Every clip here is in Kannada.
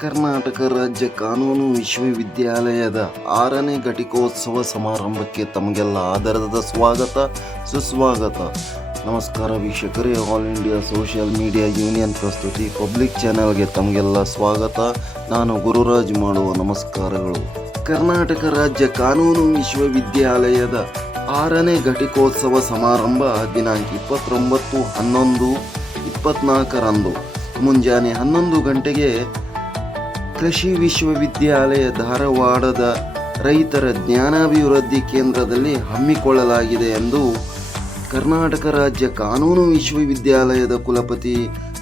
ಕರ್ನಾಟಕ ರಾಜ್ಯ ಕಾನೂನು ವಿಶ್ವವಿದ್ಯಾಲಯದ ಆರನೇ ಘಟಿಕೋತ್ಸವ ಸಮಾರಂಭಕ್ಕೆ ತಮಗೆಲ್ಲ ಆಧಾರದ ಸ್ವಾಗತ, ಸುಸ್ವಾಗತ. ನಮಸ್ಕಾರ ವೀಕ್ಷಕರೇ, all India social media union ಪ್ರಸ್ತುತಿ ಪಬ್ಲಿಕ್ ಚಾನೆಲ್ಗೆ ತಮಗೆಲ್ಲ ಸ್ವಾಗತ. ನಾನು ಗುರುರಾಜ್ ಮಾಡುವ ನಮಸ್ಕಾರಗಳು. ಕರ್ನಾಟಕ ರಾಜ್ಯ ಕಾನೂನು ವಿಶ್ವವಿದ್ಯಾಲಯದ ಆರನೇ ಘಟಿಕೋತ್ಸವ ಸಮಾರಂಭ ದಿನಾಂಕ ಇಪ್ಪತ್ತೊಂಬತ್ತು, ಹನ್ನೊಂದು, ಇಪ್ಪತ್ನಾಲ್ಕರಂದು. ಮುಂಜಾನೆ ಹನ್ನೊಂದು ಗಂಟೆಗೆ ಕೃಷಿ ವಿಶ್ವವಿದ್ಯಾಲಯ ಧಾರವಾಡದ ರೈತರ ಜ್ಞಾನಾಭಿವೃದ್ಧಿ ಕೇಂದ್ರದಲ್ಲಿ ಹಮ್ಮಿಕೊಳ್ಳಲಾಗಿದೆ ಎಂದು ಕರ್ನಾಟಕ ರಾಜ್ಯ ಕಾನೂನು ವಿಶ್ವವಿದ್ಯಾಲಯದ ಕುಲಪತಿ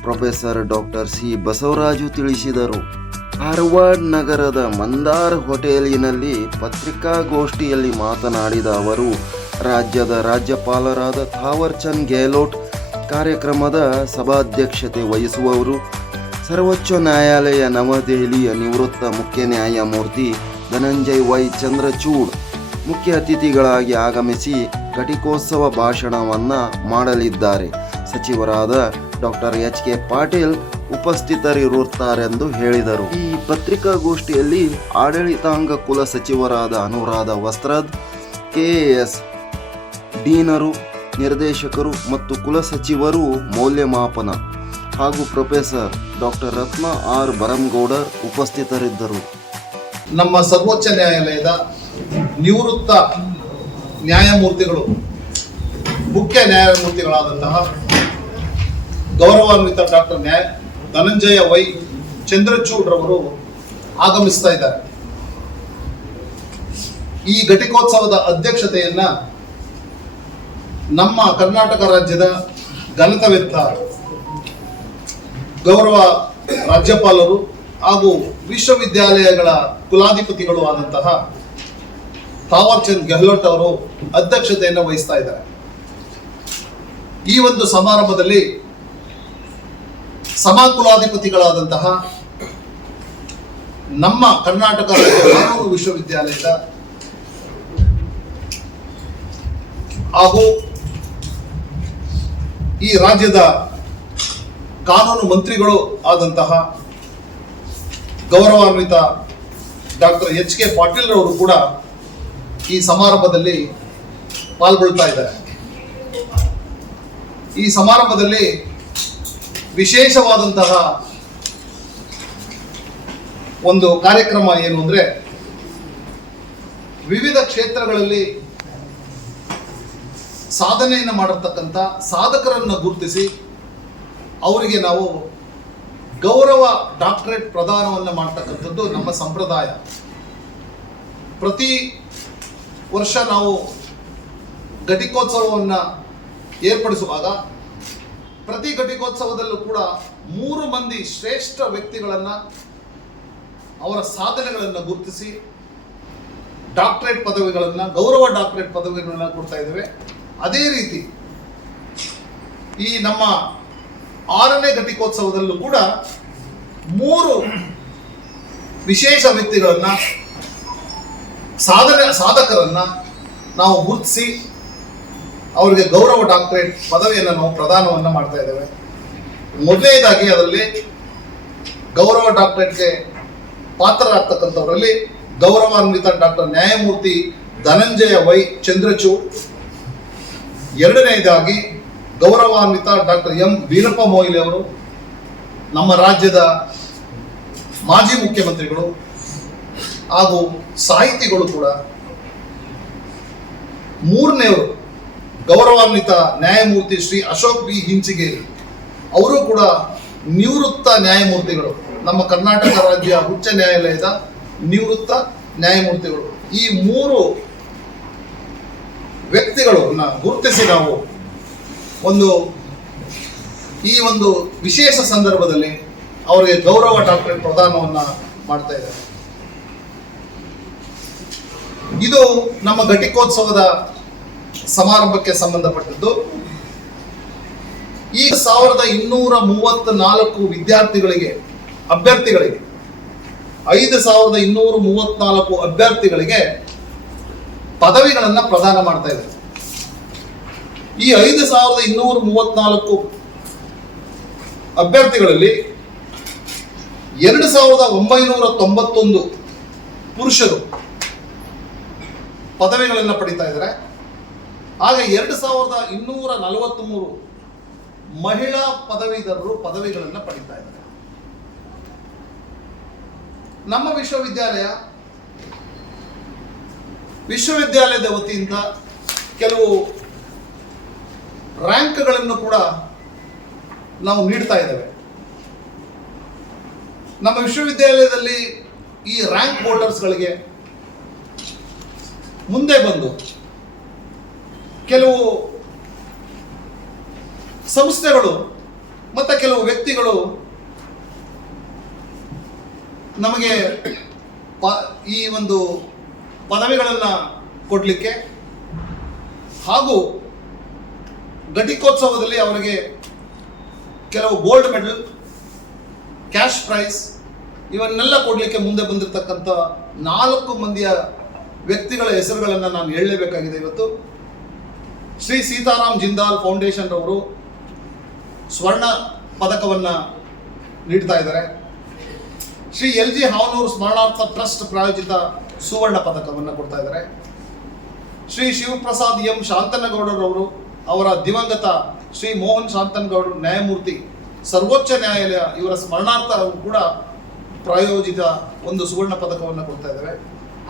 ಪ್ರೊಫೆಸರ್ ಡಾಕ್ಟರ್ ಸಿ ಬಸವರಾಜು ತಿಳಿಸಿದರು. ಧಾರವಾಡ ನಗರದ ಮಂದಾರ್ ಹೋಟೆಲಿನಲ್ಲಿ ಪತ್ರಿಕಾಗೋಷ್ಠಿಯಲ್ಲಿ ಮಾತನಾಡಿದ ಅವರು, ರಾಜ್ಯದ ರಾಜ್ಯಪಾಲರಾದ ಥಾವರ್ಚಂದ್ ಗೆಹ್ಲೋಟ್ ಕಾರ್ಯಕ್ರಮದ ಸಭಾಧ್ಯಕ್ಷತೆ ವಹಿಸುವವರು ಸರ್ವೋಚ್ಚ ನ್ಯಾಯಾಲಯ ನವದೆಹಲಿಯ ನಿವೃತ್ತ ಮುಖ್ಯ ನ್ಯಾಯಮೂರ್ತಿ ಧನಂಜಯ್ ವೈ ಚಂದ್ರಚೂಡ್ ಮುಖ್ಯ ಅತಿಥಿಗಳಾಗಿ ಆಗಮಿಸಿ ಘಟಿಕೋತ್ಸವ ಭಾಷಣವನ್ನು ಮಾಡಲಿದ್ದಾರೆ. ಸಚಿವರಾದ ಡಾಕ್ಟರ್ ಎಚ್ ಕೆ ಪಾಟೀಲ್ ಉಪಸ್ಥಿತರಿರುತ್ತಾರೆಂದು ಹೇಳಿದರು. ಈ ಪತ್ರಿಕಾಗೋಷ್ಠಿಯಲ್ಲಿ ಆಡಳಿತಾಂಗ ಕುಲ ಸಚಿವರಾದ ಅನುರಾಧ ವಸ್ತ್ರದ್ ಕೆಎಎಸ್ ಡೀನರು, ನಿರ್ದೇಶಕರು ಮತ್ತು ಕುಲ ಸಚಿವರು ಮೌಲ್ಯಮಾಪನ ಹಾಗೂ professor doctor Ratna R Barangoudar ಉಪಸ್ಥಿತರಿದ್ದರು. ನಮ್ಮ ಸರ್ವೋಚ್ಚ ನ್ಯಾಯಾಲಯದ ನಿವೃತ್ತ ನ್ಯಾಯಮೂರ್ತಿಗಳು, ಮುಖ್ಯ ನ್ಯಾಯಮೂರ್ತಿಗಳಾದಂತಹ ಗೌರವಾನ್ವಿತ ಡಾಕ್ಟರ್ ನ್ಯಾಯ ಧನಂಜಯ ವೈ ಚಂದ್ರಚೂಡ್ ರವರು ಆಗಮಿಸ್ತಾ ಇದ್ದಾರೆ. ಈ ಘಟಿಕೋತ್ಸವದ ಅಧ್ಯಕ್ಷತೆಯನ್ನ ನಮ್ಮ ಕರ್ನಾಟಕ ರಾಜ್ಯದ ಘನತವೆತ್ತ ಗೌರವ ರಾಜ್ಯಪಾಲರು ಹಾಗೂ ವಿಶ್ವವಿದ್ಯಾಲಯಗಳ ಕುಲಾಧಿಪತಿಗಳು ಆದಂತಹ ಥಾವರ್ಚಂದ್ ಗೆಹ್ಲೋಟ್ ಅವರು ಅಧ್ಯಕ್ಷತೆಯನ್ನು ವಹಿಸ್ತಾ ಇದ್ದಾರೆ. ಈ ಒಂದು ಸಮಾರಂಭದಲ್ಲಿ ಸಮಕುಲಾಧಿಪತಿಗಳಾದಂತಹ ನಮ್ಮ ಕರ್ನಾಟಕ ರಾಜ್ಯ ವಿಶ್ವವಿದ್ಯಾಲಯದ ಹಾಗೂ ಈ ರಾಜ್ಯದ ಕಾನೂನು ಮಂತ್ರಿಗಳು ಆದಂತಹ ಗೌರವಾನ್ವಿತ ಡಾಕ್ಟರ್ ಎಚ್ ಕೆ ಪಾಟೀಲ್ ಅವರು ಕೂಡ ಈ ಸಮಾರಂಭದಲ್ಲಿ ಪಾಲ್ಗೊಳ್ತಾ ಇದ್ದಾರೆ. ಈ ಸಮಾರಂಭದಲ್ಲಿ ವಿಶೇಷವಾದಂತಹ ಒಂದು ಕಾರ್ಯಕ್ರಮ ಏನು ಅಂದರೆ ವಿವಿಧ ಕ್ಷೇತ್ರಗಳಲ್ಲಿ ಸಾಧನೆಯನ್ನು ಮಾಡಿರ್ತಕ್ಕಂಥ ಸಾಧಕರನ್ನು ಗುರುತಿಸಿ ಅವರಿಗೆ ನಾವು ಗೌರವ ಡಾಕ್ಟರೇಟ್ ಪ್ರದಾನವನ್ನು ಮಾಡ್ತಕ್ಕಂಥದ್ದು ನಮ್ಮ ಸಂಪ್ರದಾಯ. ಪ್ರತಿ ವರ್ಷ ನಾವು ಘಟಿಕೋತ್ಸವವನ್ನು ಏರ್ಪಡಿಸುವಾಗ ಪ್ರತಿ ಘಟಿಕೋತ್ಸವದಲ್ಲೂ ಕೂಡ ಮೂರು ಮಂದಿ ಶ್ರೇಷ್ಠ ವ್ಯಕ್ತಿಗಳನ್ನು ಅವರ ಸಾಧನೆಗಳನ್ನು ಗುರುತಿಸಿ ಡಾಕ್ಟರೇಟ್ ಪದವಿಗಳನ್ನು, ಗೌರವ ಡಾಕ್ಟರೇಟ್ ಪದವಿಗಳನ್ನು ಕೊಡ್ತಾ ಇದ್ದೇವೆ. ಅದೇ ರೀತಿ ಈ ನಮ್ಮ ಆರನೇ ಘಟಿಕೋತ್ಸವದಲ್ಲೂ ಕೂಡ ಮೂರು ವಿಶೇಷ ವ್ಯಕ್ತಿಗಳನ್ನ, ಸಾಧನೆ, ಸಾಧಕರನ್ನ ನಾವು ಗುರುತಿಸಿ ಅವರಿಗೆ ಗೌರವ ಡಾಕ್ಟರೇಟ್ ಪದವಿಯನ್ನು ನಾವು ಪ್ರದಾನವನ್ನು ಮಾಡ್ತಾ ಇದ್ದೇವೆ. ಮೊದಲನೇದಾಗಿ ಅದರಲ್ಲಿ ಗೌರವ ಡಾಕ್ಟರೇಟ್ಗೆ ಪಾತ್ರರಾಗ್ತಕ್ಕಂಥವರಲ್ಲಿ ಗೌರವಾನ್ವಿತ ಡಾಕ್ಟರ್ ನ್ಯಾಯಮೂರ್ತಿ ಧನಂಜಯ ವೈ ಚಂದ್ರಚೂಡ್. ಎರಡನೆಯದಾಗಿ ಗೌರವಾನ್ವಿತ ಡಾಕ್ಟರ್ ಎಂ ವೀರಪ್ಪ ಮೊಯ್ಲಿ ಅವರು, ನಮ್ಮ ರಾಜ್ಯದ ಮಾಜಿ ಮುಖ್ಯಮಂತ್ರಿಗಳು ಹಾಗೂ ಸಾಹಿತಿಗಳು ಕೂಡ ಮೂರನೆಯವರು ಗೌರವಾನ್ವಿತ ನ್ಯಾಯಮೂರ್ತಿ ಶ್ರೀ ಅಶೋಕ್ ಬಿ ಹಿಂಚಿಗೇರಿ ಅವರು ಕೂಡ ನಿವೃತ್ತ ನ್ಯಾಯಮೂರ್ತಿಗಳು. ನಮ್ಮ ಕರ್ನಾಟಕ ರಾಜ್ಯ ಉಚ್ಚ ನ್ಯಾಯಾಲಯದ ನಿವೃತ್ತ ನ್ಯಾಯಮೂರ್ತಿಗಳು. ಈ ಮೂರು ವ್ಯಕ್ತಿಗಳನ್ನ ಗುರುತಿಸಿ ನಾವು ಒಂದು, ಈ ಒಂದು ವಿಶೇಷ ಸಂದರ್ಭದಲ್ಲಿ ಅವರಿಗೆ ಗೌರವ ಡಾಕ್ಟರೇಟ್ ಪ್ರದಾನವನ್ನ ಮಾಡ್ತಾ ಇದ್ದಾರೆ. ಇದು ನಮ್ಮ ಘಟಿಕೋತ್ಸವದ ಸಮಾರಂಭಕ್ಕೆ ಸಂಬಂಧಪಟ್ಟದ್ದು. ಈ ಸಾವಿರದ ಇನ್ನೂರ ಮೂವತ್ತ್ ನಾಲ್ಕು ವಿದ್ಯಾರ್ಥಿಗಳಿಗೆ, ಅಭ್ಯರ್ಥಿಗಳಿಗೆ, ಐದು ಸಾವಿರದ ಇನ್ನೂರ ಮೂವತ್ನಾಲ್ಕು ಅಭ್ಯರ್ಥಿಗಳಿಗೆ ಪದವಿಗಳನ್ನು ಪ್ರದಾನ ಮಾಡ್ತಾ ಇದ್ದಾರೆ. ಈ ಐದು ಸಾವಿರದ ಇನ್ನೂರ ಮೂವತ್ನಾಲ್ಕು ಅಭ್ಯರ್ಥಿಗಳಲ್ಲಿ ಎರಡು ಸಾವಿರದ ಒಂಬೈನೂರ ತೊಂಬತ್ತೊಂದು ಪುರುಷರು ಪದವಿಗಳನ್ನು ಪಡಿತಾ ಇದ್ದಾರೆ. ಆಗ ಎರಡು ಸಾವಿರದ ಇನ್ನೂರ ನಲವತ್ತ್ಮೂರು ಮಹಿಳಾ ಪದವೀಧರರು ಪದವಿಗಳನ್ನು ಪಡಿತಾ ಇದ್ದಾರೆ. ನಮ್ಮ ವಿಶ್ವವಿದ್ಯಾಲಯ ವಿಶ್ವವಿದ್ಯಾಲಯದ ವತಿಯಿಂದ ಕೆಲವು ರ್ಯಾಂಕ್ಗಳನ್ನು ಕೂಡ ನಾವು ನೀಡ್ತಾ ಇದ್ದೇವೆ. ನಮ್ಮ ವಿಶ್ವವಿದ್ಯಾಲಯದಲ್ಲಿ ಈ ರ್ಯಾಂಕ್ ವೋಟರ್ಸ್ಗಳಿಗೆ ಮುಂದೆ ಬಂದು ಕೆಲವು ಸಂಸ್ಥೆಗಳು ಮತ್ತು ಕೆಲವು ವ್ಯಕ್ತಿಗಳು ನಮಗೆ ಪ, ಈ ಒಂದು ಪದವಿಗಳನ್ನು ಕೊಡಲಿಕ್ಕೆ ಹಾಗೂ ಘಟಿಕೋತ್ಸವದಲ್ಲಿ ಅವರಿಗೆ ಕೆಲವು ಗೋಲ್ಡ್ ಮೆಡಲ್ ಕ್ಯಾಶ್ ಪ್ರೈಸ್ ಇವನ್ನೆಲ್ಲ ಕೊಡಲಿಕ್ಕೆ ಮುಂದೆ ಬಂದಿರತಕ್ಕಂಥ ನಾಲ್ಕು ಮಂದಿಯ ವ್ಯಕ್ತಿಗಳ ಹೆಸರುಗಳನ್ನು ನಾನು ಹೇಳಲೇಬೇಕಾಗಿದೆ ಇವತ್ತು. ಶ್ರೀ ಸೀತಾರಾಮ್ ಜಿಂದಾಲ್ ಫೌಂಡೇಶನ್ ಅವರು ಸ್ವರ್ಣ ಪದಕವನ್ನು ನೀಡ್ತಾ ಇದ್ದಾರೆ. ಶ್ರೀ ಎಲ್ ಜಿ ಹಾವನೂರು ಸ್ಮರಣಾರ್ಥ ಟ್ರಸ್ಟ್ ಪ್ರಾಯೋಜಿತ ಸುವರ್ಣ ಪದಕವನ್ನು ಕೊಡ್ತಾ ಇದ್ದಾರೆ. ಶ್ರೀ ಶಿವಪ್ರಸಾದ್ ಎಂ ಶಾಂತನಗೌಡರವರು ಅವರ ದಿವಂಗತ ಶ್ರೀ ಮೋಹನ್ ಶಾಂತನಗೌಡ ನ್ಯಾಯಮೂರ್ತಿ, ಸರ್ವೋಚ್ಚ ನ್ಯಾಯಾಲಯ ಇವರ ಸ್ಮರಣಾರ್ಥ ಕೂಡ ಪ್ರಾಯೋಜಿತ ಒಂದು ಸುವರ್ಣ ಪದಕವನ್ನು ಕೊಡ್ತಾ ಇದ್ದಾರೆ.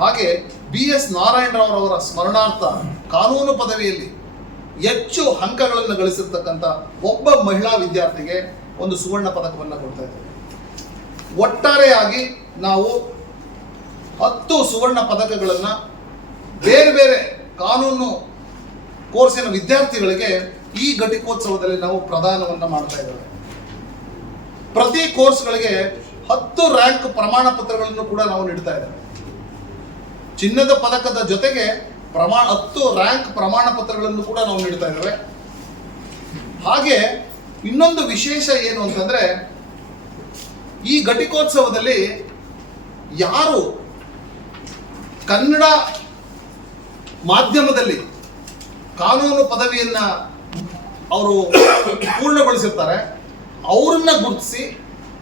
ಹಾಗೆ ಬಿ ಎಸ್ ನಾರಾಯಣರಾವ್ ಸ್ಮರಣಾರ್ಥ ಕಾನೂನು ಪದವಿಯಲ್ಲಿ ಹೆಚ್ಚು ಅಂಕಗಳನ್ನು ಗಳಿಸಿರ್ತಕ್ಕಂಥ ಒಬ್ಬ ಮಹಿಳಾ ವಿದ್ಯಾರ್ಥಿಗೆ ಒಂದು ಸುವರ್ಣ ಪದಕವನ್ನು ಕೊಡ್ತಾ ಇದ್ದಾರೆ. ಒಟ್ಟಾರೆಯಾಗಿ ನಾವು ಹತ್ತು ಸುವರ್ಣ ಪದಕಗಳನ್ನು ಬೇರೆ ಬೇರೆ ಕಾನೂನು ಕೋರ್ಸಿನ ವಿದ್ಯಾರ್ಥಿಗಳಿಗೆ ಈ ಘಟಿಕೋತ್ಸವದಲ್ಲಿ ನಾವು ಪ್ರದಾನವನ್ನು ಮಾಡ್ತಾ ಇದ್ದೇವೆ. ಪ್ರತಿ ಕೋರ್ಸ್ಗಳಿಗೆ ಹತ್ತು ರ್ಯಾಂಕ್ ಪ್ರಮಾಣ ಪತ್ರಗಳನ್ನು ಕೂಡ ನಾವು ನೀಡ್ತಾ ಇದ್ದೇವೆ. ಚಿನ್ನದ ಪದಕದ ಜೊತೆಗೆ ಪ್ರಮಾಣ ಹತ್ತು ರ್ಯಾಂಕ್ ಪ್ರಮಾಣ ಪತ್ರಗಳನ್ನು ಕೂಡ ನಾವು ನೀಡ್ತಾ ಇದ್ದೇವೆ. ಹಾಗೆ ಇನ್ನೊಂದು ವಿಶೇಷ ಏನು ಅಂತಂದ್ರೆ, ಈ ಘಟಿಕೋತ್ಸವದಲ್ಲಿ ಯಾರು ಕನ್ನಡ ಮಾಧ್ಯಮದಲ್ಲಿ ಕಾನೂನು ಪದವಿಯನ್ನ ಅವರು ಪೂರ್ಣಗೊಳಿಸಿರ್ತಾರೆ. ಅವರನ್ನ ಗುರುತಿಸಿ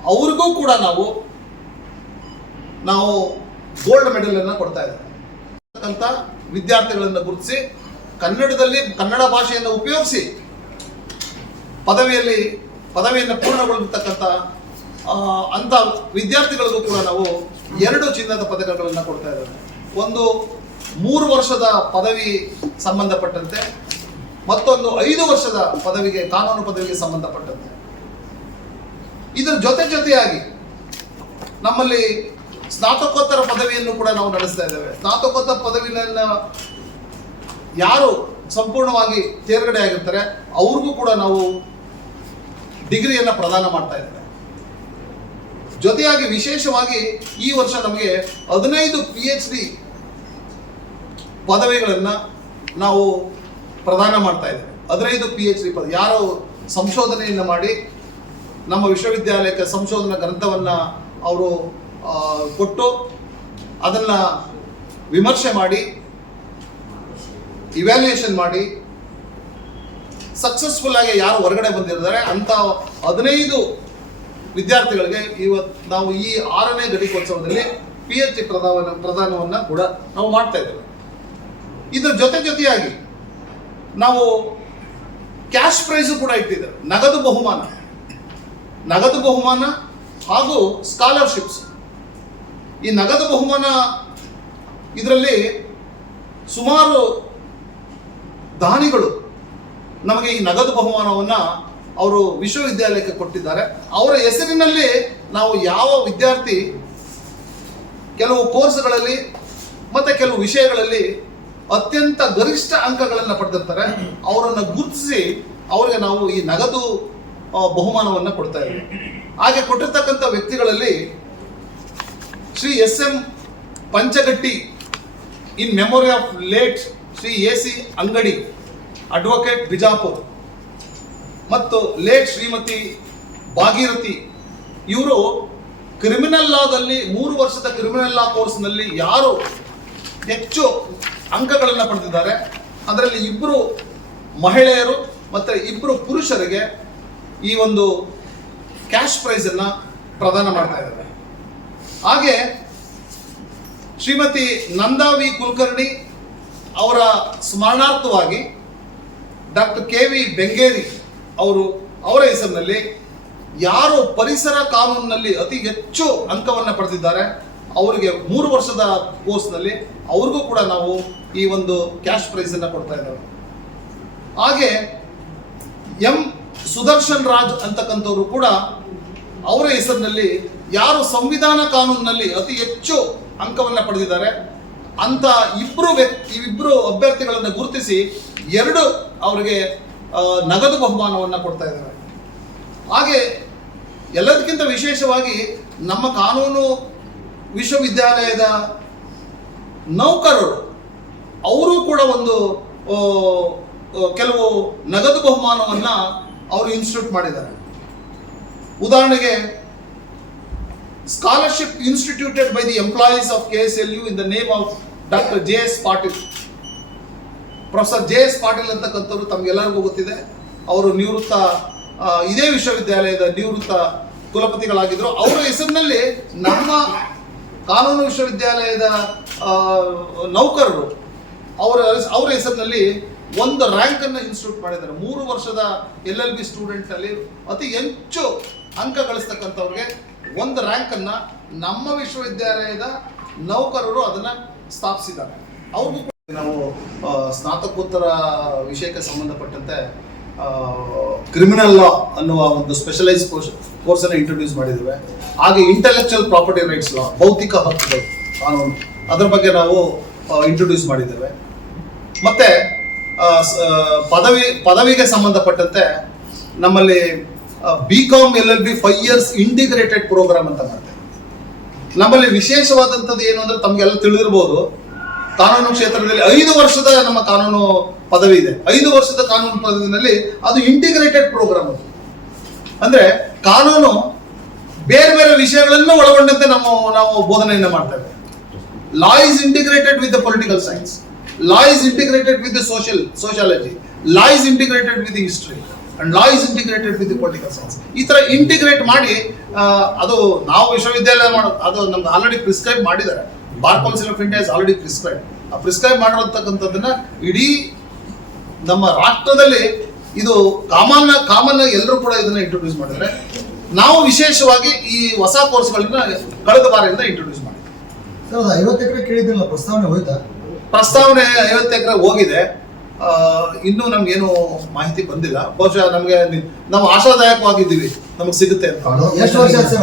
ಅವ್ರಿಗೂ ಕೂಡ ನಾವು ನಾವು ಗೋಲ್ಡ್ ಮೆಡಲ್ ಅನ್ನ ಕೊಡ್ತಾ ಇದ್ದೇವೆ. ವಿದ್ಯಾರ್ಥಿಗಳನ್ನು ಗುರುತಿಸಿ ಕನ್ನಡದಲ್ಲಿ ಕನ್ನಡ ಭಾಷೆಯನ್ನು ಉಪಯೋಗಿಸಿ ಪದವಿಯಲ್ಲಿ ಪದವಿಯನ್ನು ಪೂರ್ಣಗೊಳಿರ್ತಕ್ಕಂಥ ಆ, ಅಂತ ವಿದ್ಯಾರ್ಥಿಗಳಿಗೂ ಕೂಡ ನಾವು ಎರಡು ಚಿನ್ನದ ಪದಕಗಳನ್ನು ಕೊಡ್ತಾ ಇದ್ದೇವೆ. ಒಂದು ಮೂರು ವರ್ಷದ ಪದವಿ ಸಂಬಂಧಪಟ್ಟಂತೆ, ಮತ್ತೊಂದು ಐದು ವರ್ಷದ ಪದವಿಗೆ, ಕಾನೂನು ಪದವಿಗೆ ಸಂಬಂಧಪಟ್ಟಂತೆ. ಇದರ ಜೊತೆ ಜೊತೆಯಾಗಿ ನಮ್ಮಲ್ಲಿ ಸ್ನಾತಕೋತ್ತರ ಪದವಿಯನ್ನು ಕೂಡ ನಾವು ನಡೆಸ್ತಾ ಇದ್ದೇವೆ. ಸ್ನಾತಕೋತ್ತರ ಪದವಿನ ಯಾರು ಸಂಪೂರ್ಣವಾಗಿ ತೇರ್ಗಡೆ ಆಗಿರ್ತಾರೆ, ಅವ್ರಿಗೂ ಕೂಡ ನಾವು ಡಿಗ್ರಿಯನ್ನು ಪ್ರದಾನ ಮಾಡ್ತಾ ಇದ್ದೇವೆ. ಜೊತೆಯಾಗಿ ವಿಶೇಷವಾಗಿ ಈ ವರ್ಷ ನಮಗೆ ಹದಿನೈದು ಪಿ ಎಚ್ ಡಿ ಪದವಿಗಳನ್ನು ನಾವು ಪ್ರದಾನ ಮಾಡ್ತಾ ಇದ್ದೇವೆ. ಹದಿನೈದು ಪಿ ಎಚ್ ಡಿ ಪದ, ಯಾರು ಸಂಶೋಧನೆಯನ್ನು ಮಾಡಿ ನಮ್ಮ ವಿಶ್ವವಿದ್ಯಾಲಯಕ್ಕೆ ಸಂಶೋಧನಾ ಗ್ರಂಥವನ್ನು ಅವರು ಕೊಟ್ಟು ಅದನ್ನು ವಿಮರ್ಶೆ ಮಾಡಿ ಇವ್ಯಾಲ್ಯೂಯೇಷನ್ ಮಾಡಿ ಸಕ್ಸಸ್ಫುಲ್ ಆಗಿ ಯಾರು ಹೊರಗಡೆ ಬಂದಿರ್ತಾರೆ ಅಂತ ಹದಿನೈದು ವಿದ್ಯಾರ್ಥಿಗಳಿಗೆ ಇವತ್ತು ನಾವು ಈ ಆರನೇ ಘಟಿಕೋತ್ಸವದಲ್ಲಿ ಪಿ ಎಚ್ ಡಿ ಪ್ರದಾನ ಪ್ರದಾನವನ್ನು ಕೂಡ ನಾವು ಮಾಡ್ತಾ ಇದ್ದೇವೆ. ಇದರ ಜೊತೆ ಜೊತೆಯಾಗಿ ನಾವು ಕ್ಯಾಶ್ ಪ್ರೈಸು ಕೂಡ ಇಟ್ಟಿದ್ದೇವೆ ನಗದು ಬಹುಮಾನ. ನಗದು ಬಹುಮಾನ ಹಾಗೂ ಸ್ಕಾಲರ್ಶಿಪ್ಸ್ ಈ ನಗದು ಬಹುಮಾನ ಇದರಲ್ಲಿ ಸುಮಾರು ದಾನಿಗಳು ನಮಗೆ ಈ ನಗದು ಬಹುಮಾನವನ್ನು ಅವರು ವಿಶ್ವವಿದ್ಯಾಲಯಕ್ಕೆ ಕೊಟ್ಟಿದ್ದಾರೆ. ಅವರ ಹೆಸರಿನಲ್ಲಿ ನಾವು ಯಾವ ವಿದ್ಯಾರ್ಥಿ ಕೆಲವು ಕೋರ್ಸ್ಗಳಲ್ಲಿ ಮತ್ತು ಕೆಲವು ವಿಷಯಗಳಲ್ಲಿ ಅತ್ಯಂತ ಗರಿಷ್ಠ ಅಂಕಗಳನ್ನು ಪಡೆದಿರ್ತಾರೆ. ಅವರನ್ನು ಗುರುತಿಸಿ ಅವರಿಗೆ ನಾವು ಈ ನಗದು ಬಹುಮಾನವನ್ನು ಕೊಡ್ತಾ ಇದ್ದೀವಿ. ಹಾಗೆ ಕೊಟ್ಟಿರ್ತಕ್ಕಂಥ ವ್ಯಕ್ತಿಗಳಲ್ಲಿ Shri S M Panchagatti in memory of late Shri A C Angadi, advocate Bijapur, ಮತ್ತು ಲೇಟ್ ಶ್ರೀಮತಿ ಭಾಗೀರಥಿ, ಇವರು ಕ್ರಿಮಿನಲ್ ಲಾದಲ್ಲಿ ಮೂರು ವರ್ಷದ ಕ್ರಿಮಿನಲ್ ಲಾ ಕೋರ್ಸ್ನಲ್ಲಿ ಯಾರು ಹೆಚ್ಚು ಅಂಕಗಳನ್ನು ಪಡೆದಿದ್ದಾರೆ. ಅದರಲ್ಲಿ ಇಬ್ಬರು ಮಹಿಳೆಯರು ಮತ್ತು ಇಬ್ಬರು ಪುರುಷರಿಗೆ ಈ ಒಂದು ಕ್ಯಾಶ್ ಪ್ರೈಸನ್ನು ಪ್ರದಾನ ಮಾಡ್ತಾ ಇದ್ದಾರೆ. ಹಾಗೆ ಶ್ರೀಮತಿ ನಂದಾ ವಿ ಕುಲಕರ್ಣಿ ಅವರ ಸ್ಮರಣಾರ್ಥವಾಗಿ ಡಾಕ್ಟರ್ ಕೆ ವಿ ಬೆಂಗೇರಿ ಅವರು ಅವರ ಹೆಸರಿನಲ್ಲಿ ಯಾರು ಪರಿಸರ ಕಾನೂನಿನಲ್ಲಿ ಅತಿ ಹೆಚ್ಚು ಅಂಕವನ್ನು ಪಡೆದಿದ್ದಾರೆ. ಅವರಿಗೆ ಮೂರು ವರ್ಷದ ಕೋರ್ಸ್ನಲ್ಲಿ ಅವ್ರಿಗೂ ಕೂಡ ನಾವು ಈ ಒಂದು ಕ್ಯಾಶ್ ಪ್ರೈಸನ್ನು ಕೊಡ್ತಾ ಇದ್ದೇವೆ. ಹಾಗೆ ಎಂ ಸುದರ್ಶನ್ ರಾಜ್ ಅಂತಕ್ಕಂಥವ್ರು ಕೂಡ ಅವರ ಹೆಸರಿನಲ್ಲಿ ಯಾರು ಸಂವಿಧಾನ ಕಾನೂನಿನಲ್ಲಿ ಅತಿ ಹೆಚ್ಚು ಅಂಕವನ್ನು ಪಡೆದಿದ್ದಾರೆ. ಅಂತ ಇಬ್ಬರು ವ್ಯಕ್ತಿ ಇಬ್ಬರು ಅಭ್ಯರ್ಥಿಗಳನ್ನು ಗುರುತಿಸಿ ಎರಡು ಅವರಿಗೆ ನಗದು ಬಹುಮಾನವನ್ನು ಕೊಡ್ತಾ ಇದ್ದಾರೆ. ಹಾಗೆ ಎಲ್ಲದಕ್ಕಿಂತ ವಿಶೇಷವಾಗಿ ನಮ್ಮ ಕಾನೂನು ವಿಶ್ವವಿದ್ಯಾಲಯದ ನೌಕರರು, ಅವರು ಕೂಡ ಒಂದು ಕೆಲವು ನಗದು ಬಹುಮಾನವನ್ನ ಅವರು ಇನ್ಸ್ಟಿಟ್ಯೂಟ್ ಮಾಡಿದ್ದಾರೆ. ಉದಾಹರಣೆಗೆ scholarship instituted by the employees of K S L U in the name of doctor J S Patil professor J S Patil ಅಂತಕ್ಕಂಥವ್ರು ತಮಗೆಲ್ಲರಿಗೂ ಗೊತ್ತಿದೆ. ಅವರು ನಿವೃತ್ತ ಇದೇ ವಿಶ್ವವಿದ್ಯಾಲಯದ ನಿವೃತ್ತ ಕುಲಪತಿಗಳಾಗಿದ್ದರು ಅವರ ಹೆಸರಿನಲ್ಲಿ ನಮ್ಮ ಕಾನೂನು ವಿಶ್ವವಿದ್ಯಾಲಯದ ನೌಕರರು, ಅವರ ಅವರ ಹೆಸರಿನಲ್ಲಿ ಒಂದು ರ್ಯಾಂಕನ್ನು ಇನ್ಸ್ಟಿಟ್ಯೂಟ್ ಮಾಡಿದ್ದಾರೆ. ಮೂರು ವರ್ಷದ ಎಲ್ ಎಲ್ ಬಿ ಸ್ಟೂಡೆಂಟ್ನಲ್ಲಿ ಅತಿ ಹೆಚ್ಚು ಅಂಕ ಗಳಿಸ್ತಕ್ಕಂಥವ್ರಿಗೆ ಒಂದು ರ್ಯಾಂಕನ್ನು ನಮ್ಮ ವಿಶ್ವವಿದ್ಯಾಲಯದ ನೌಕರರು ಅದನ್ನು ಸ್ಥಾಪಿಸಿದ್ದಾರೆ. ಅವ್ರಿಗೂ ನಾವು ಸ್ನಾತಕೋತ್ತರ ವಿಷಯಕ್ಕೆ ಸಂಬಂಧಪಟ್ಟಂತೆ ಕ್ರಿಮಿನಲ್ ಲಾ ಅನ್ನುವ ಒಂದು ಸ್ಪೆಷಲೈಸ್ ಕೋರ್ಸ್ ಕೋರ್ಸನ್ನು ಇಂಟ್ರೊಡ್ಯೂಸ್ ಮಾಡಿದ್ದೇವೆ ಹಾಗೆ ಇಂಟೆಲೆಕ್ಚುಯಲ್ ಪ್ರಾಪರ್ಟಿ ರೈಟ್ಸ್ ಲಾ ಭೌತಿಕ ಹಕ್ಕುಗಳು, ಕಾನೂನು, ಅದರ ಬಗ್ಗೆ ನಾವು ಇಂಟ್ರೊಡ್ಯೂಸ್ ಮಾಡಿದ್ದೇವೆ ಮತ್ತೆ ಪದವಿ, ಪದವಿಗೆ ಸಂಬಂಧಪಟ್ಟಂತೆ ನಮ್ಮಲ್ಲಿ B com L L B five years integrated programme ಅಂತ ಮಾಡ್ತೇವೆ ನಮ್ಮಲ್ಲಿ ವಿಶೇಷವಾದಂಥದ್ದು ಏನು ಅಂದ್ರೆ ತಮಗೆಲ್ಲ ತಿಳಿದಿರ್ಬೋದು. ಕಾನೂನು ಕ್ಷೇತ್ರದಲ್ಲಿ ಐದು ವರ್ಷದ ನಮ್ಮ ಕಾನೂನು ಪದವಿ ಇದೆ. ಐದು ವರ್ಷದ ಕಾನೂನು ಪದವಿನಲ್ಲಿ ಅದು ಇಂಟಿಗ್ರೇಟೆಡ್ ಪ್ರೋಗ್ರಾಮ್ ಅದು. ಅಂದ್ರೆ ಕಾನೂನು ಬೇರೆ ಬೇರೆ ವಿಷಯಗಳನ್ನು ಒಳಗೊಂಡಂತೆ ನಾವು ನಾವು ಬೋಧನೆಯನ್ನು ಮಾಡ್ತೇವೆ law is integrated with the political science law is integrated with the social sociology law is integrated with history and law is integrated with political science ಈ ತರ ಇಂಟಿಗ್ರೇಟ್ ಮಾಡಿ ಅದು ನಾವು ವಿಶ್ವವಿದ್ಯಾಲಯ ಮಾಡೋದು ಅದು ನಮ್ಗೆ ಆಲ್ರೆಡಿ ಪ್ರಿಸ್ಕ್ರೈಬ್ ಮಾಡಿದ್ದಾರೆ. Bar council of India is already prescribe ಆ ಪ್ರಿಸ್ಕ್ರೈಬ್ ಮಾಡಿರತಕ್ಕಂಥದ್ದನ್ನ ಇಡೀ ನಮ್ಮ ರಾಷ್ಟ್ರದಲ್ಲಿ ಇದು ಕಾಮನ್ ಕಾಮನ್ ಎಲ್ಲರೂ ಕೂಡ ಇದನ್ನ ಇಂಟ್ರೊಡ್ಯೂಸ್ ಮಾಡಿದ್ರೆ ನಾವು ವಿಶೇಷವಾಗಿ ಈ ಹೊಸ ಕೋರ್ಸ್ಗಳನ್ನ ಕಳೆದ ಬಾರಿಯಿಂದ ಇಂಟ್ರೊಡ್ಯೂಸ್ ಮಾಡಿದ್ವಿ. ಸರ್ ಐವತ್ತು ಎಕರೆ ಕೇಳಿದ್ದಿಲ್ಲ ಪ್ರಸ್ತಾವನೆ ಹೋಯ್ತಾ? ಪ್ರಸ್ತಾವನೆ ಐವತ್ತು ಎಕರೆ ಹೋಗಿದೆ. ಇನ್ನೂ ನಮ್ಗೇನು ಮಾಹಿತಿ ಬಂದಿಲ್ಲ. ಬಹುಶಃ ನಮಗೆ ನಾವು ಆಶಾದಾಯಕವಾಗಿದ್ದೀವಿ. ನಮಗೆ ಸಿಗುತ್ತೆ ಅಂತ. ಎಷ್ಟು ವರ್ಷ ಸರ್?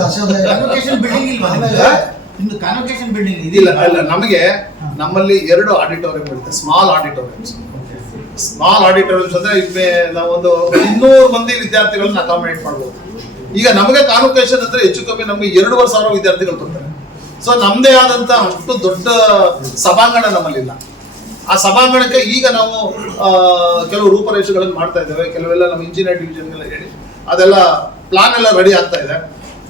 ಬಿಲ್ಡಿಂಗ್ ಇದಿಲ್ಲ ಇಲ್ಲ ನಮಗೆ ನಮ್ಮಲ್ಲಿ ಎರಡು ಆಡಿಟೋರಿಯಂ ಇರುತ್ತೆ. ಸ್ಮಾಲ್ ಆಡಿಟೋರಿಯಮ್ಸ್ ಸ್ಮಾಲ್ ಆಡಿಟೋರಿಯಮ್ಸ್ ಅಂದ್ರೆ ಇಲ್ಲಿ ನಾವೊಂದು ಇನ್ನೂರು ಮಂದಿ ವಿದ್ಯಾರ್ಥಿಗಳನ್ನ ಅಕಾಮಿಡೇಟ್ ಮಾಡ್ಬೋದು. ಈಗ ನಮಗೆ ಕಾನ್ವೊಕೇಶನ್ ಅಂದ್ರೆ ಹೆಚ್ಚು ಕಮ್ಮಿ ನಮಗೆ ಎರಡೂವರೆ ಸಾವಿರ ವಿದ್ಯಾರ್ಥಿಗಳು ಬರ್ತಾರೆ ಸೊ ನಮ್ದೇ ಆದಂತ ಅಷ್ಟು ದೊಡ್ಡ ಸಭಾಂಗಣ ನಮ್ಮಲ್ಲಿಲ್ಲ. ಆ ಸಭಾಂಗಣಕ್ಕೆ ಈಗ ನಾವು ಕೆಲವು ರೂಪರೇಷೆಗಳನ್ನು ಮಾಡ್ತಾ ಇದ್ದೇವೆ. ಕೆಲವೆಲ್ಲ ನಮ್ಮ ಇಂಜಿನಿಯರ್ ಡಿವಿಷನ್ಗೆಲ್ಲ ಹೇಳಿ, ಅದೆಲ್ಲ ಪ್ಲಾನ್ ಎಲ್ಲ ರೆಡಿ ಆಗ್ತಾ ಇದೆ.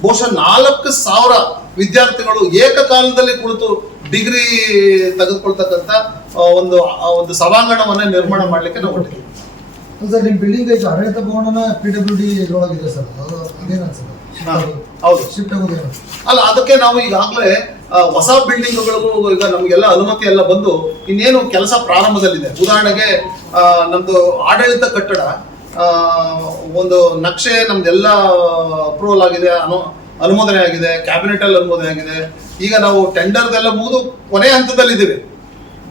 ಬಹುಶಃ ನಾಲ್ಕು ಸಾವಿರ ವಿದ್ಯಾರ್ಥಿಗಳು ಏಕಕಾಲದಲ್ಲಿ ಕುಳಿತು ಡಿಗ್ರಿ ತೆಗೆದುಕೊಳ್ತಕ್ಕಂಥ ಒಂದು ಆ, ಒಂದು ಸಭಾಂಗಣವನ್ನ ನಿರ್ಮಾಣ ಮಾಡ್ಲಿಕ್ಕೆ ನಾವು ಹೊರಟಿದ್ದೀವಿ ಸರ್ ನಿಮ್ಮ ಬಿಲ್ಡಿಂಗ್ ಐತೆ ಆಡಳಿತ ಭವನನ ಪಿ ಡಬ್ಲ್ಯೂ ಡಿ ಸರ್. ಅದು ಅದೇನು ಅನ್ಸುತ್ತೆ ಹೌದು. ಶಿಫ್ಟ್ ಆಗೋದೇನು ಅಲ್ಲ ಅದಕ್ಕೆ ನಾವು ಈಗಾಗಲೇ ಹೊಸ ಬಿಲ್ಡಿಂಗ್ಗಳಿಗೂ ಈಗ ನಮಗೆಲ್ಲ ಅನುಮತಿ ಎಲ್ಲ ಬಂದು ಇನ್ನೇನು ಕೆಲಸ ಪ್ರಾರಂಭದಲ್ಲಿದೆ. ಉದಾಹರಣೆಗೆ ಆ, ನಮ್ದು ಆಡಳಿತ ಕಟ್ಟಡ ಒಂದು ನಕ್ಷೆ ನಮ್ದೆಲ್ಲ ಅಪ್ರೂವಲ್ ಆಗಿದೆ ಅನು ಅನುಮೋದನೆ ಆಗಿದೆ ಕ್ಯಾಬಿನೆಟ್ ಅಲ್ಲಿ ಅನುಮೋದನೆ ಆಗಿದೆ. ಈಗ ನಾವು ಟೆಂಡರ್ದೆಲ್ಲ ಮುಗಿದು ಕೊನೆ ಹಂತದಲ್ಲಿದ್ದೀವಿ.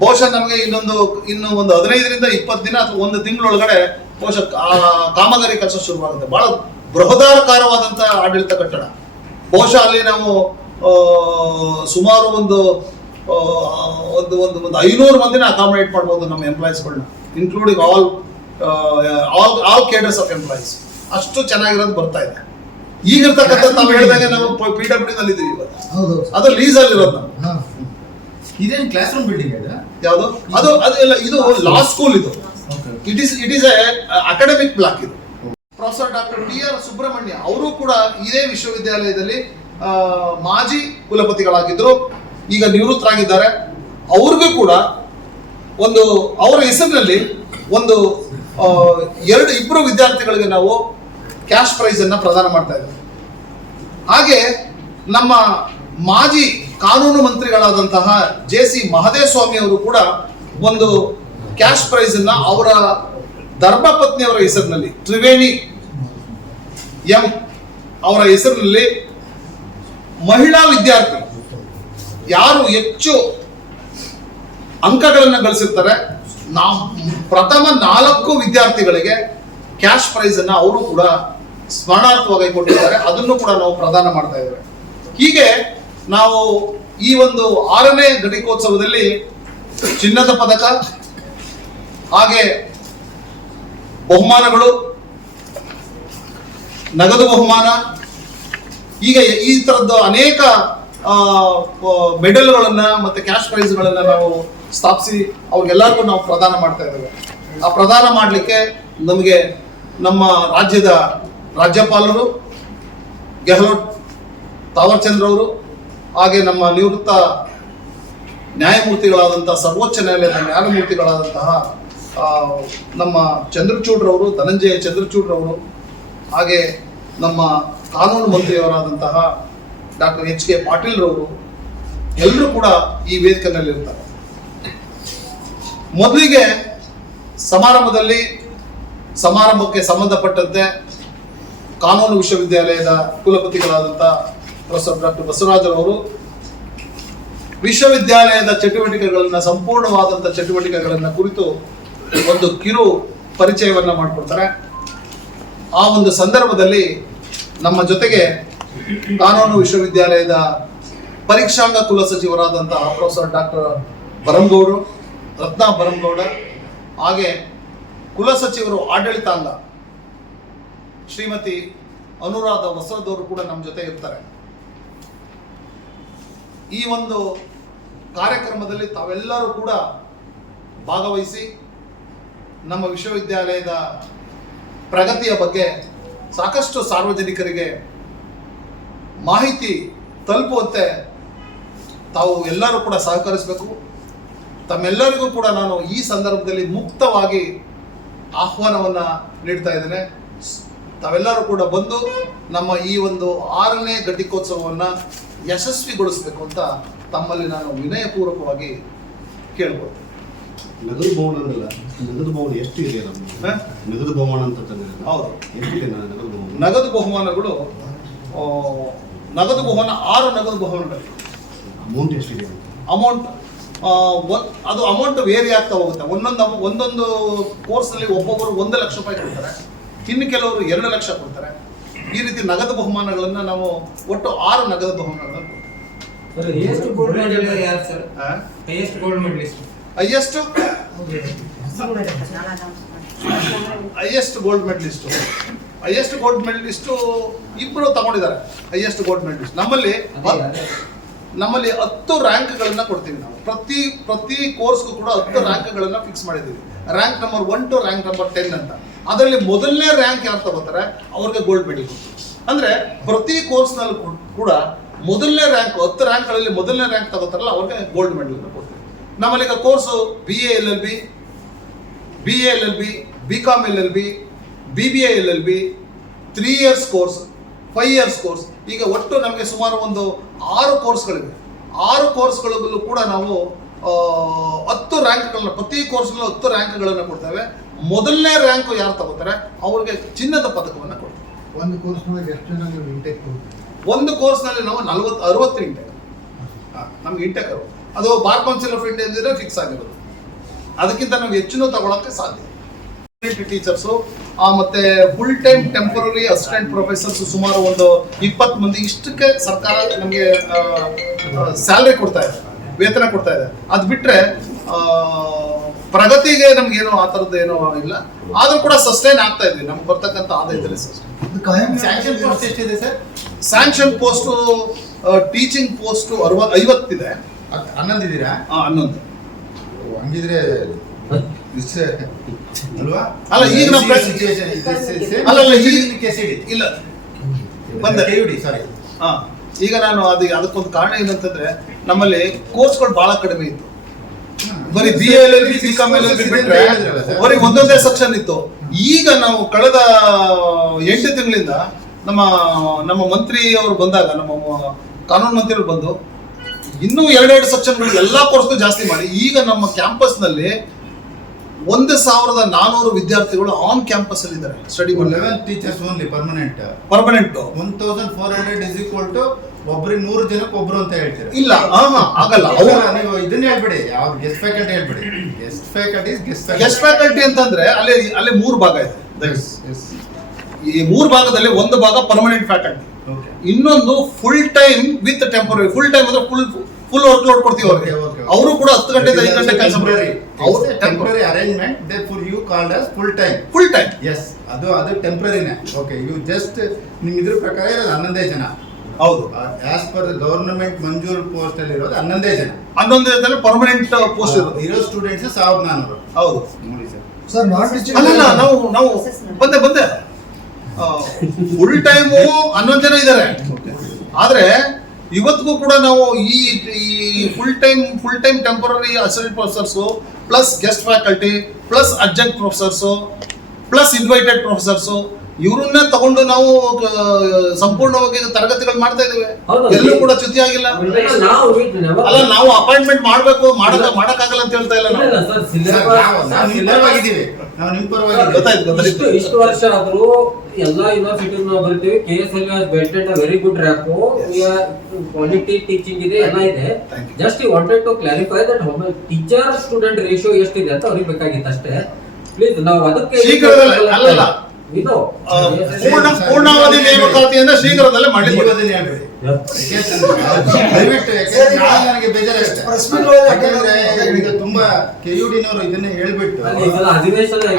ಬಹುಶಃ ನಮಗೆ ಇನ್ನೊಂದು ಇನ್ನು ಒಂದು ಹದಿನೈದರಿಂದ ಇಪ್ಪತ್ತು ದಿನ ಅಥವಾ ಒಂದು ತಿಂಗಳೊಳಗಡೆ ಬಹುಶಃ ಕಾಮಗಾರಿ ಕೆಲಸ ಶುರುವಾಗುತ್ತೆ. ಬಹಳ ಬೃಹದಾಕಾರವಾದಂತ ಆಡಳಿತ ಕಟ್ಟಡ. ಬಹುಶಃ ಅಲ್ಲಿ ನಾವು ಸುಮಾರು ಒಂದು ಒಂದು ಒಂದು ಒಂದು ಐನೂರು ಮಂದಿನ ಅಕಾಮಡೇಟ್ ಮಾಡ್ಬೋದು ನಮ್ಮ ಎಂಪ್ಲಾಯೀಸ್ಗಳನ್ನ including all all all cadres of employees ಅಷ್ಟು ಚೆನ್ನಾಗಿರೋದು ಬರ್ತಾ ಇದೆ. ಈಗಿರ್ತಕ್ಕಂಥ ನಾವು ಹೇಳಿದಾಗ ನಾವು ಪಿ ಡಬ್ಲ್ಯೂ ನಲ್ಲಿ ಇದೀವಿ ಇವತ್ತು ಅದು ಲೀಸ್ ಅಲ್ಲಿ ಇರೋದು ನಾವು. ಹಾ. ಇದೇನು ಕ್ಲಾಸ್ ರೂಮ್ ಬಿಲ್ಡಿಂಗ್ ಇದೆ? ಯಾವುದು? ಅದು ಅದು ಎಲ್ಲ ಇದು ಲಾ ಸ್ಕೂಲ್ ಇದು. It is it is a academic block ಇದು. Professor doctor T R Subrahmanya ಅವರು ಕೂಡ ಇದೇ ವಿಶ್ವವಿದ್ಯಾಲಯದಲ್ಲಿ ಮಾಜಿ ಕುಲಪತಿಗಳಾಗಿದ್ದರು ಈಗ ನಿವೃತ್ತರಾಗಿದ್ದಾರೆ. ಅವ್ರಿಗೂ ಕೂಡ ಒಂದು ಅವರ ಹೆಸರಿನಲ್ಲಿ ಒಂದು ಎರಡು ಇಬ್ಬರು ವಿದ್ಯಾರ್ಥಿಗಳಿಗೆ ನಾವು ಕ್ಯಾಶ್ ಪ್ರೈಸ್ ಅನ್ನ ಪ್ರದಾನ ಮಾಡ್ತಾ ಇದ್ದೀವಿ ಹಾಗೆ ನಮ್ಮ ಮಾಜಿ ಕಾನೂನು ಮಂತ್ರಿಗಳಾದಂತಹ ಜೆ ಸಿ ಮಹದೇವಸ್ವಾಮಿ ಅವರು ಕೂಡ ಒಂದು ಕ್ಯಾಶ್ ಪ್ರೈಸ್ ಅನ್ನ ಅವರ ಧರ್ಮಪತ್ನಿಯವರ ಹೆಸರಿನಲ್ಲಿ, ತ್ರಿವೇಣಿ ಎಂ ಅವರ ಹೆಸರಿನಲ್ಲಿ ಮಹಿಳಾ ವಿದ್ಯಾರ್ಥಿ ಯಾರು ಹೆಚ್ಚು ಅಂಕಗಳನ್ನು ಗಳಿಸಿರ್ತಾರೆ ನಾ ಪ್ರಥಮ ನಾಲ್ಕು ವಿದ್ಯಾರ್ಥಿಗಳಿಗೆ ಕ್ಯಾಶ್ ಪ್ರೈಸ್ ಅನ್ನ ಅವರು ಕೂಡ ಸ್ಮರಣಾರ್ಥವಾಗಿ ಕೊಟ್ಟಿದ್ದಾರೆ, ಅದನ್ನು ಕೂಡ ನಾವು ಪ್ರದಾನ ಮಾಡ್ತಾ ಇದ್ದೇವೆ. ಹೀಗೆ ನಾವು ಈ ಒಂದು ಆರನೇ ಘಟಿಕೋತ್ಸವದಲ್ಲಿ ಚಿನ್ನದ ಪದಕ, ಹಾಗೆ ಬಹುಮಾನಗಳು, ನಗದು ಬಹುಮಾನ, ಈಗ ಈ ತರದ್ದು ಅನೇಕ ಮೆಡಲ್ಗಳನ್ನ ಮತ್ತೆ ಕ್ಯಾಶ್ ಪ್ರೈಸ್ಗಳನ್ನ ನಾವು ಸ್ಥಾಪಿಸಿ ಅವ್ರಿಗೆಲ್ಲರಿಗೂ ನಾವು ಪ್ರದಾನ ಮಾಡ್ತಾ ಇದ್ದೇವೆ. ಆ ಪ್ರದಾನ ಮಾಡಲಿಕ್ಕೆ ನಮಗೆ ನಮ್ಮ ರಾಜ್ಯದ ರಾಜ್ಯಪಾಲರು, ಗೆಹ್ಲೋಟ್ ತಾವರ್ಚಂದ್ರ ಅವರು ಹಾಗೆ ನಮ್ಮ ನಿವೃತ್ತ ನ್ಯಾಯಮೂರ್ತಿಗಳಾದಂತಹ, ಸರ್ವೋಚ್ಚ ನ್ಯಾಯಾಲಯದ ನ್ಯಾಯಮೂರ್ತಿಗಳಾದಂತಹ ನಮ್ಮ ಚಂದ್ರಚೂಡ್ರವರು, ಧನಂಜಯ ಚಂದ್ರಚೂಡ್ರವರು, ಹಾಗೆ ನಮ್ಮ ಕಾನೂನು ಮಂತ್ರಿಯವರಾದಂತಹ ಡಾಕ್ಟರ್ ಎಚ್ ಕೆ ಪಾಟೀಲ್ರವರು, ಎಲ್ಲರೂ ಕೂಡ ಈ ವೇದಿಕೆಯಲ್ಲಿರ್ತಾರೆ ಮೊದಲಿಗೆ ಸಮಾರಂಭದಲ್ಲಿ, ಸಮಾರಂಭಕ್ಕೆ ಸಂಬಂಧಪಟ್ಟಂತೆ ಕಾನೂನು ವಿಶ್ವವಿದ್ಯಾಲಯದ ಕುಲಪತಿಗಳಾದಂಥ ಡಾಕ್ಟರ್ ಬಸವರಾಜರವರು ವಿಶ್ವವಿದ್ಯಾಲಯದ ಚಟುವಟಿಕೆಗಳನ್ನ ಸಂಪೂರ್ಣವಾದಂಥ ಚಟುವಟಿಕೆಗಳನ್ನ ಕುರಿತು ಒಂದು ಕಿರು ಪರಿಚಯವನ್ನ ಮಾಡಿಕೊಡ್ತಾರೆ. ಆ ಒಂದು ಸಂದರ್ಭದಲ್ಲಿ ನಮ್ಮ ಜೊತೆಗೆ ಕಾನೂನು ವಿಶ್ವವಿದ್ಯಾಲಯದ ಪರೀಕ್ಷಾಂಗ ಕುಲ ಸಚಿವರಾದಂಥ ಪ್ರೊಫೆಸರ್ ಡಾಕ್ಟರ್ ಬರಂಗೌಡರು ರತ್ನ ಬರಂಗೌಡ ಹಾಗೆ ಕುಲಸಚಿವರು ಆಡಳಿತಾಂಗ ಶ್ರೀಮತಿ ಅನುರಾಧ ವಸ್ತ್ರದವರು ಕೂಡ ನಮ್ಮ ಜೊತೆ ಇರ್ತಾರೆ. ಈ ಒಂದು ಕಾರ್ಯಕ್ರಮದಲ್ಲಿ ತಾವೆಲ್ಲರೂ ಕೂಡ ಭಾಗವಹಿಸಿ ನಮ್ಮ ವಿಶ್ವವಿದ್ಯಾಲಯದ ಪ್ರಗತಿಯ ಬಗ್ಗೆ ಸಾಕಷ್ಟು ಸಾರ್ವಜನಿಕರಿಗೆ ಮಾಹಿತಿ ತಲುಪುವಂತೆ ತಾವು ಎಲ್ಲರೂ ಕೂಡ ಸಹಕರಿಸಬೇಕು. ತಮ್ಮೆಲ್ಲರಿಗೂ ಕೂಡ ನಾನು ಈ ಸಂದರ್ಭದಲ್ಲಿ ಮುಕ್ತವಾಗಿ ಆಹ್ವಾನವನ್ನು ನೀಡ್ತಾ ಇದ್ದೇನೆ. ತಾವೆಲ್ಲರೂ ಕೂಡ ಬಂದು ನಮ್ಮ ಈ ಒಂದು ಆರನೇ ಘಟಿಕೋತ್ಸವವನ್ನು ಯಶಸ್ವಿಗೊಳಿಸಬೇಕು ಅಂತ ತಮ್ಮಲ್ಲಿ ನಾನು ವಿನಯಪೂರ್ವಕವಾಗಿ ಕೇಳ್ಕೊಳ್ತೇನೆ ನಗದು ಭವನ ನಗದು ಭವನ ಎಷ್ಟು ಇದೆ ನಮ್ಗೆ? ಹ? ನಗದು ಭವನ ಅಂತ ತಂದ್ರೆ ಹೌದು. ಎಷ್ಟಿದೆ ನಗದು ಭವನ ನಗದು ಬಹುಮಾನಗಳು ನಗದು ಬಹುಮಾನ ಆರು ನಗದು ಬಹುಮಾನಗಳು ಅಮೌಂಟ್ ಎಷ್ಟಿದೆ ಅಮೌಂಟ್ ಅದು ಅಮೌಂಟ್ ವೇರಿ ಆಗ್ತಾ ಹೋಗುತ್ತೆ. ಒಂದೊಂದು ಒಂದೊಂದು ಕೋರ್ಸ್ನಲ್ಲಿ ಒಬ್ಬೊಬ್ಬರು ಒಂದು ಲಕ್ಷ ರೂಪಾಯಿ ಕೊಡ್ತಾರೆ. ಇನ್ನು ಕೆಲವರು ಎರಡು ಲಕ್ಷ ಕೊಡ್ತಾರೆ. ಈ ರೀತಿ ನಗದು ಬಹುಮಾನಗಳನ್ನು ನಾವು ಒಟ್ಟು ಆರು ನಗದು ಬಹುಮಾನಗಳನ್ನು highest highest gold medalist highest gold medalist ಇಬ್ಬರು ತಗೊಂಡಿದ್ದಾರೆ. ಹೈಯೆಸ್ಟ್ ಗೋಲ್ಡ್ ಮೆಡಲಿಸ್ಟ್ ನಮ್ಮಲ್ಲಿ ನಮ್ಮಲ್ಲಿ ಹತ್ತು ರ್ಯಾಂಕ್ಗಳನ್ನ ಕೊಡ್ತೀವಿ ನಾವು. ಪ್ರತಿ ಪ್ರತಿ ಕೋರ್ಸ್ಗೂ ಕೂಡ ಹತ್ತು ರ್ಯಾಂಕ್ಗಳನ್ನ ಫಿಕ್ಸ್ ಮಾಡಿದ್ದೀವಿ. Rank number one two rank number ten ಅಂತ. ಅದರಲ್ಲಿ ಮೊದಲನೇ ರ್ಯಾಂಕ್ ಯಾರು ತಗೋತಾರೆ? ಅವ್ರಿಗೆ ಗೋಲ್ಡ್ ಮೆಡಲ್ ಅಂದ್ರೆ ಪ್ರತಿ ಕೋರ್ಸ್ನಲ್ಲಿ ಕೂಡ ಮೊದಲನೇ ರ್ಯಾಂಕ್ ಹತ್ತು ರ್ಯಾಂಕ್ಗಳಲ್ಲಿ ಮೊದಲನೇ ರ್ಯಾಂಕ್ ತಗೋತಾರಲ್ಲ, ಅವ್ರಿಗೆ ಗೋಲ್ಡ್ ಮೆಡಲ್ ಕೊಡ್ತೀವಿ ನಮ್ಮಲ್ಲಿ ಈಗ course B A L L B B A L L B B com L L B B B L L B three years course five years course ಈಗ ಒಟ್ಟು ನಮಗೆ ಸುಮಾರು ಒಂದು ಆರು ಕೋರ್ಸ್ಗಳಿವೆ ಆರು ಕೋರ್ಸ್ಗಳಲ್ಲೂ ಕೂಡ ನಾವು ಹತ್ತು ರ್ಯಾಂಕ್ಗಳನ್ನ ಪ್ರತಿ ಕೋರ್ಸ್ನಲ್ಲೂ ಹತ್ತು ರ್ಯಾಂಕ್ಗಳನ್ನು ಕೊಡ್ತೇವೆ. ಮೊದಲನೇ ರ್ಯಾಂಕ್ ಯಾರು ತಗೋತಾರೆ? ಅವ್ರಿಗೆ ಚಿನ್ನದ ಪದಕವನ್ನು ಕೊಡ್ತಾರೆ. ಒಂದು ಕೋರ್ಸ್ನಲ್ಲಿ ಎಷ್ಟು ಜನ ನೀವು ಇಂಟೆಕ್ ಒಂದು ಕೋರ್ಸ್ನಲ್ಲಿ ನಾವು ನಲ್ವತ್ತು ಅರವತ್ತು ಇಂಟೆಕ್ ನಮ್ಗೆ ಇಂಟೆಕ್ ಅದು. ಬಾರ್ ಕೌನ್ಸಿಲ್ ಆಫ್ ಇಂಡಿಯಾ ಇದ್ರೆ ಫಿಕ್ಸ್ ಆಗಿರೋದು. ಅದಕ್ಕಿಂತ ನಾವು ಹೆಚ್ಚಿನ ತಗೊಳಕ್ಕೆ ಸಾಧ್ಯ. ಟೀಚರ್ಸು ಮತ್ತೆ full time temporary assistant professors ಸುಮಾರು ಒಂದು ಇಪ್ಪತ್ತು ಮಂದಿ ಇಷ್ಟಕ್ಕೆ ಸರ್ಕಾರ ನಮಗೆ ಸ್ಯಾಲ್ರಿ ಕೊಡ್ತಾ ಇದೆ ವೇತನ ಕೊಡ್ತಾ ಇದೆ. ಅದು ಬಿಟ್ರೆ ಆ, ಪ್ರಗತಿಗೆ ನಮ್ಗೇನು ಆ ಥರದ್ದು ಏನೋ ಇಲ್ಲ. ಆದ್ರೂ ಕೂಡ ಸಸ್ಟೈನ್ ಆಗ್ತಾ ಇದೆ ನಮ್ಗೆ ಬರ್ತಕ್ಕಂಥ ಆದಾಯದಲ್ಲಿ ಸಸ್ಟೈನ್ ಇದು ಕಾಯಂ ಸ್ಯಾಂಕ್ಷನ್ ಪೋಸ್ಟ್ ಎಷ್ಟಿದೆ sir? Sanction post teaching post ಅರವ ಐವತ್ತಿದೆ. ಇದೆ ಹನ್ನೊಂದಿದ್ದೀರಾ? ಹನ್ನೊಂದು. ಹಂಗಿದ್ರೆ ಇಷ್ಟೇ ಅಲ್ವಾ? ಅಲ್ಲ, ಈಗ ನಮ್ಮ ಅಲ್ಲ, ಇಲ್ಲ ಬಂದೆ. ಹಾ ಈಗ ನಾನು ಅದು ಅದಕ್ಕೊಂದು ಕಾರಣ ಏನಂತಂದ್ರೆ ನಮ್ಮಲ್ಲಿ ಕೋರ್ಸ್ಗಳು ಬಹಳ ಕಡಿಮೆ ಇತ್ತು. ಬರೀ B L L B B com L L B ಬಿಟ್ರೆ ಬರೀ ಒಂದೊಂದೇ ಸೆಕ್ಷನ್ ಇತ್ತು. ಈಗ ನಾವು ಕಳೆದ ಎಂಟು ತಿಂಗಳಿಂದ ನಮ್ಮ ನಮ್ಮ ಮಂತ್ರಿ ಅವರು ಬಂದಾಗ ನಮ್ಮ ಕಾನೂನು ಮಂತ್ರಿಗಳು ಬಂದು ಇನ್ನೂ ಎರಡೆರಡು ಸೆಕ್ಷನ್ಗಳು ಎಲ್ಲಾ ಕೋರ್ಸ್ಗೂ ಜಾಸ್ತಿ ಮಾಡಿ. ಈಗ ನಮ್ಮ ಕ್ಯಾಂಪಸ್ನಲ್ಲಿ ಒಂದು ಸಾವಿರದ ನಾನೂರು ವಿದ್ಯಾರ್ಥಿಗಳು ಆನ್ ಕ್ಯಾಂಪಸ್ ಅಲ್ಲಿ ಇದ್ದಾರೆ. Study eleven teachers only permanent permanent one thousand four hundred is equal to ಒಬ್ರಿಗೆ ನೂರು ಜನಕ್ಕೆ ಒಬ್ರು ಅಂತ ಹೇಳ್ತೀರಾ? ಇಲ್ಲ ಆಗಲ್ಲ. ಅವರ ಅವ್ರು ನೀವು ಇದನ್ನ ಹೇಳ್ಬೇಡಿ ಯಾವ ಗೆಸ್ಟ್ ಫ್ಯಾಕಲ್ಟಿ ಹೇಳ್ಬೇಡಿ. Guest faculty guest guest faculty ಅಂತಂದ್ರೆ ಅಲ್ಲಿ ಅಲ್ಲಿ ಮೂರು ಭಾಗ ಇದೆ. ಈ ಮೂರು ಭಾಗದಲ್ಲಿ ಒಂದು ಭಾಗ ಪರ್ಮನೆಂಟ್ ಫ್ಯಾಕಲ್ಟಿ ಇನ್ನೊಂದು full time with temporary full time ಅಂದ್ರೆ ಫುಲ್ ಫುಲ್ ವರ್ಕ್ ಲೋಡ್ ಕೊಡ್ತೀವಿ ಅವ್ರಿಗೆ. ಅವರು ಕೂಡ ಹತ್ತು ಗಂಟೆಯಿಂದ ಐದು ಗಂಟೆ ಕೆಲಸ ಮಾಡ್ತಾರೆ. ಅವರು temporary arrangement they full you called as full time full time yes ಅದು ಅದು ಟೆಂಪರರಿನೇ ಓಕೆ ಯು ಜಸ್ಟ್ ನಿಮ್ ಇದ್ರ ಪ್ರಕಾರ ಇರೋದು ಹನ್ನೊಂದೇ ಜನ. ಹೌದು. ಆಸ್ ಪರ್ ಗವರ್ನಮೆಂಟ್ ಮಂಜೂರು ಪೋಸ್ಟ್ ಅಲ್ಲಿ ಇರೋದು ಹನ್ನೊಂದೇ ಜನ. ಹನ್ನೊಂದು ಜನದಲ್ಲಿ ಪರ್ಮನೆಂಟ್ ಪೋಸ್ಟ್ ಇರೋದು. ಇರೋ ಸ್ಟೂಡೆಂಟ್ಸ್ ಸಾವಿರದ ನಾನ್ನೂರು ಹೌದು. ನೋಡಿ ಸರ್. ಸರ್ ನಾನ್ ಟೀಚಿಂಗ್ ಅಲ್ಲಲ್ಲ ನಾವು ನಾವು ಬಂದೆ ಬಂದೆ. ಫುಲ್ ಟೈಮು ಹನ್ನೊಂದು ಜನ ಇದ್ದಾರೆ ಆದ್ರೆ ಇವತ್ತಿಗೂ ಕೂಡ ನಾವು ಈ ಈ full time full time temporary assistant professors plus guest faculty plus adjunct professors plus invited professors ಇವ್ರನ್ನೇ ತಗೊಂಡು ನಾವು ಸಂಪೂರ್ಣವಾಗಿ ತರಗತಿಗಳು ಮಾಡ್ತಾ ಇದೇವೆ ಹೌದು. ಎಲ್ಲೂ ಕೂಡ ಚ್ಯುತಿ ಆಗಿಲ್ಲ. ನಾವು ಅಲ್ಲ ನಾವು ಅಪಾಯಿಂಟ್ಮೆಂಟ್ ಮಾಡ್ಬೇಕು ಮಾಡಕ್ ಮಾಡಕ್ಕಾಗಲ್ಲ ಅಂತ ಹೇಳ್ತಾ ಇಲ್ಲ ನಾವು. ಇಷ್ಟು ಇಷ್ಟು ವರ್ಷ ಆದ್ರೂ ಎಲ್ಲಾ ಯೂನಿವರ್ಸಿಟಿ ನಾವು ಬರ್ತೀವಿ. K S L belted very good rap quality teaching ಇದೆ ಎಲ್ಲ ಇದೆ. Just wanted to clarify that teacher student ratio ಎಷ್ಟಿದೆ ಅಂತ ಅವ್ರಿಗೆ ಬೇಕಾಗಿತ್ತು ಅಷ್ಟೇ ಪ್ಲೀಸ್ ನಾವು ಅದಕ್ಕೆ ಪೂರ್ಣ ಪೂರ್ಣಾವಧಿ ನೇಮಕಾತಿಯನ್ನ ಶೀಘ್ರದಲ್ಲೇ ಮಾಡಿ ದಯವಿಟ್ಟು ನನಗೆ ಈಗ ತುಂಬಾ ಕೆ ಯು ಡಿನವರು ಇದನ್ನೇ ಹೇಳ್ಬಿಟ್ಟು.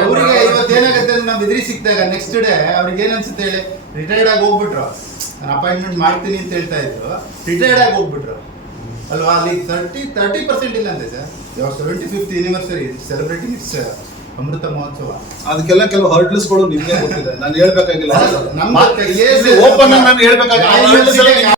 ಅವರಿಗೆ ಇವತ್ತೇನಾಗುತ್ತೆ ಅಂದ್ರೆ ನಾವು ಎದುರಿ ಸಿಕ್ಕಿದಾಗ ನೆಕ್ಸ್ಟ್ ಡೇ ಅವ್ರಿಗೆ ಏನನ್ಸುತ್ತೆ ಅನ್ಸುತ್ತೆ ಹೇಳಿ? ರಿಟೈರ್ಡ್ ಆಗಿ ಹೋಗ್ಬಿಟ್ರು. ನಾನು ಅಪಾಯಿಂಟ್ಮೆಂಟ್ ಮಾಡ್ತೀನಿ ಅಂತ ಹೇಳ್ತಾ ಇದ್ರು. ರಿಟೈರ್ಡ್ ಆಗಿ ಹೋಗ್ಬಿಟ್ರು. ಅಲ್ವಾ? ಅಲ್ಲಿ ತರ್ಟಿ ತರ್ಟಿ ಪರ್ಸೆಂಟ್ ಇಲ್ಲ ಅಂತೆ sir. Seventy fifth anniversary celebrating it's Amrita Mahotsava. ಅದಕ್ಕೆಲ್ಲ ಕೆಲವು ಹರ್ಡ್ಲ್ಸ್ಗಳು ನಿಮ್ಗೆ ಗೊತ್ತಿದೆ. ನಾನು ಹೇಳ್ಬೇಕಾಗಿಲ್ಲ. ನಮ್ಮ ಓಪನ್ ನಾನು ಹೇಳ್ಬೇಕಾಗಿಲ್ಲ